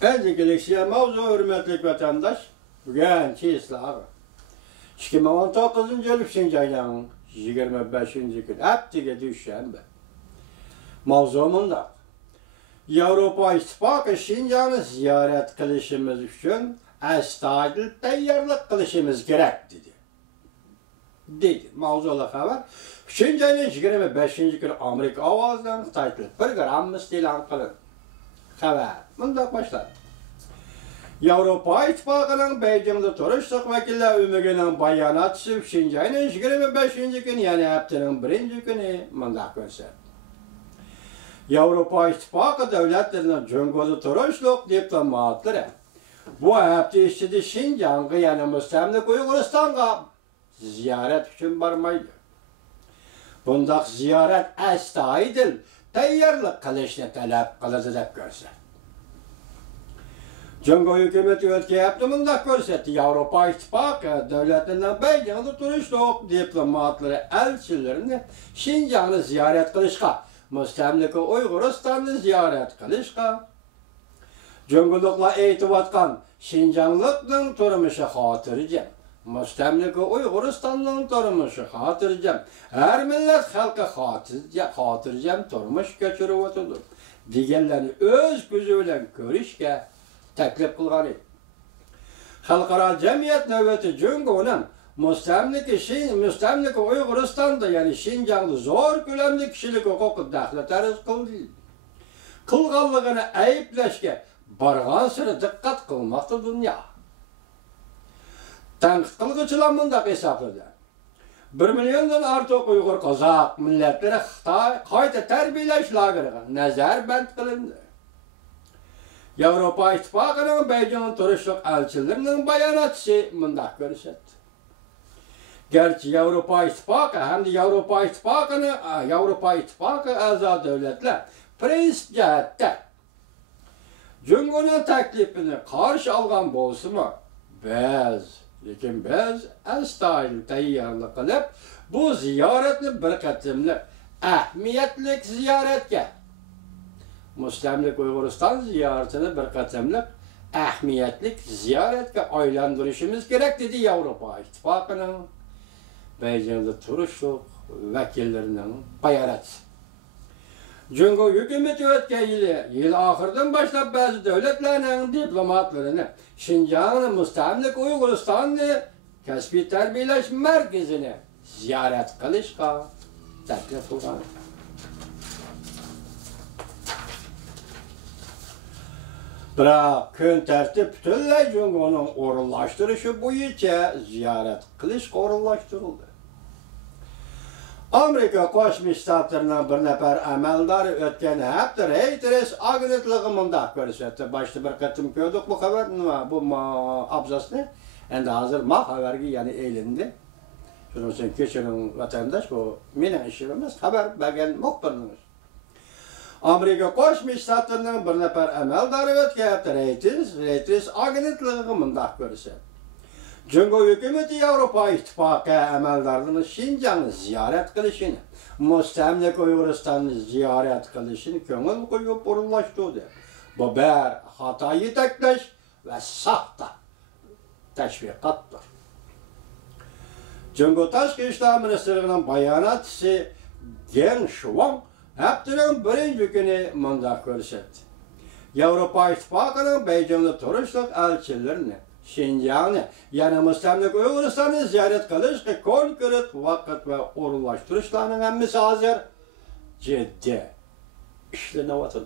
Öncelikle mavzu hürmetlik vatandaş, bugün çizler. 2019 yıl 3. ayının 25. gün haftiga düşenbe. Mavzumunda Avrupa İttifakı Şinjan'ı ziyaret kılışımız için estadil tayyorlik kılışımız gerek dedi. Mavzulu haber. 3. ayının 25. gün Amerika avazdan Xitay programımız e'lon qilindi. Haber. Bundan başladı. Avrupa İttifakı'nın Beijing'de turistlik vekiller ümügünün bayanatçısı 3. ayının 25. günü yani haftanın 1. günü mındak gösterdi. Avrupa İttifakı devletlerinin Cumhuriyeti turistlik diplomatları bu hafta içinde Şinjan'ı yani müstemlik Uyguristan'a ziyaret için barmaydı. Bundak ziyaret estayidil tayyorlik qilishni talab qiladi deb ko'rsatdi. Cumhuriyet hükümeti ötkeyapti mındak ko'rsatdi. Avrupa İttifakı devletlerinden Beijing'de turistlik diplomatları elçilerini Şinjan'ı ziyaret qilishga, müstemlik Uyguristan'ı ziyaret qilishga, Cumhuriyet'la aytayotgan Şinjanlıkning turmushi xotirjam, müstemlik Uyguristan'ning turmushi xotirjam, her millet xalqi xotirjam turmush kechirib o'tadi deganlarni o'z ko'zi bilan ko'rishga taklif qilgan edi. Xalqaro jamiyat navbati Jungo'ning müstemlik Uyguristan'da yani Şinjan'da zo'r ko'lamli kishilik huquqi daxli tarz qilganligini ayblashga bargan siri diqqat qilmoqda dunyo. Tanqid qilguvchilar bundaq hisobladi. 1 milyondan ortiq Uyg'ur qozoq millatlari Xitoy qayta tarbiyalash lageriga nazarband qilindi. Avrupa İttifakı'nın Beijing turistlik elçilerinin bayonotchisi bundaq ko'rsatdi. Gerçi Avrupa İttifakı hem de Avrupa İttifakı a'zo devletler prinsip jihatda Jungo'nun taklifini qarshi olgan bo'lsa-mu, biz astoydil tayyorlik qilib bu ziyoratni bir qatimlik ahamiyatli ziyoratga Müstemlik Uyg'uriston ziyoratini bir qatimlik ahamiyatli ziyoratga aylantirishimiz kerak dedi Avrupa İttifakı'nın Beijing'de turistlik vekillerining bayonotchisi. Jungo hükümeti o'tgan yil oxiridan boshlab ba'zi davlatlarning diplomatlarini Şinjan'ı müstemlik Uyg'uriston'ni kasbiy tarbiyalash markazini ziyorat qilishga taklif qilgan. Biroq kun tartib butunlay Jungo'ning o'rinlashtirishi bo'yicha ziyorat qilish o'rinlashtirildi. Amerika Qo'shma Shtatlarining bir nafar amaldori o'tgan hafta Reuters agentligi mundaq ko'rsatdi. Boshda bir qatim ko'rdik bu xabar, bu abzasni. Endi hozir ma xabarga yana elindi. Shuning uchun kechiring vatandosh, bu mening ishim emas, xabar bergan muxbirimiz. Amerika Qo'shma Shtatlarining bir nafar amaldori o'tgan hafta Reuters agentligi mundaq ko'rsatdi. Jungo hükümeti Avrupa İttifakı amaldorlarini Şinjan'ı ziyorat qilishini, müstemlik Uyg'uriston'ni ziyorat qilishini ko'ngil qo'yib o'rinlashtirdi. Bu bir xato yetaklash va soxta tashviqotdir. Jungo Tashqi ishlar ministrligining bayonotchisi Geng Shuang haftaning 1. kuni mundaq ko'rsatdi. Avrupa İttifakı'nın Beijing'de turistlik elçilerini Şinjan'ı yani müstemlik Uyg'uriston'ni ziyorat qilishga konkret vaqt va o'rinlashtirishlarning hammasi hozir jiddiy ishlanyapti.